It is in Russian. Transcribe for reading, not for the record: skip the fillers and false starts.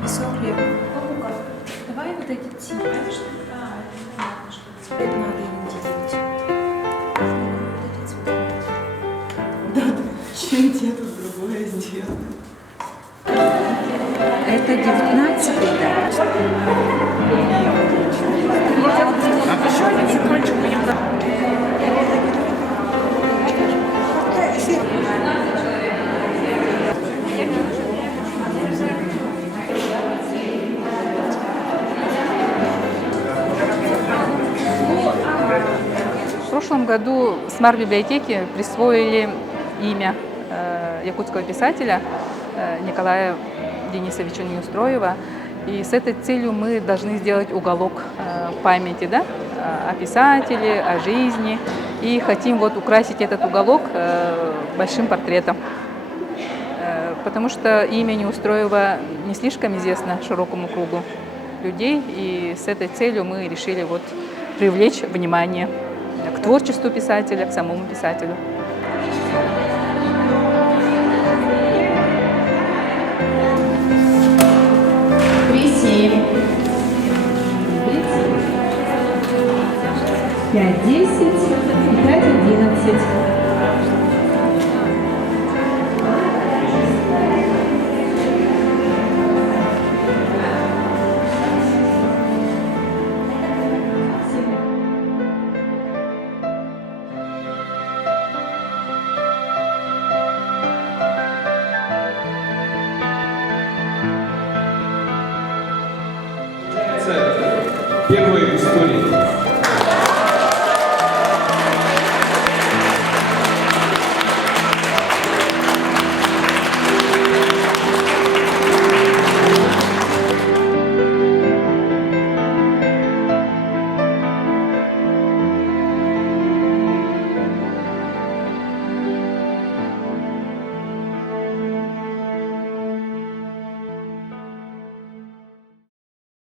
Высохли. Давай вот эти типы. Это что? Это надо идентифицировать. Вот эти цвета. Да, чем где-то другое сделано. Это 19-й, да. В прошлом году смарт-библиотеке присвоили имя якутского писателя Николая Денисовича Неустроева. И с этой целью мы должны сделать уголок памяти, да, о писателе, о жизни. И хотим вот украсить этот уголок большим портретом. Потому что имя Неустроева не слишком известно широкому кругу людей. И с этой целью мы решили вот привлечь внимание к творчеству писателя, к самому писателю. Пять, 10, 5, 11. Первой в истории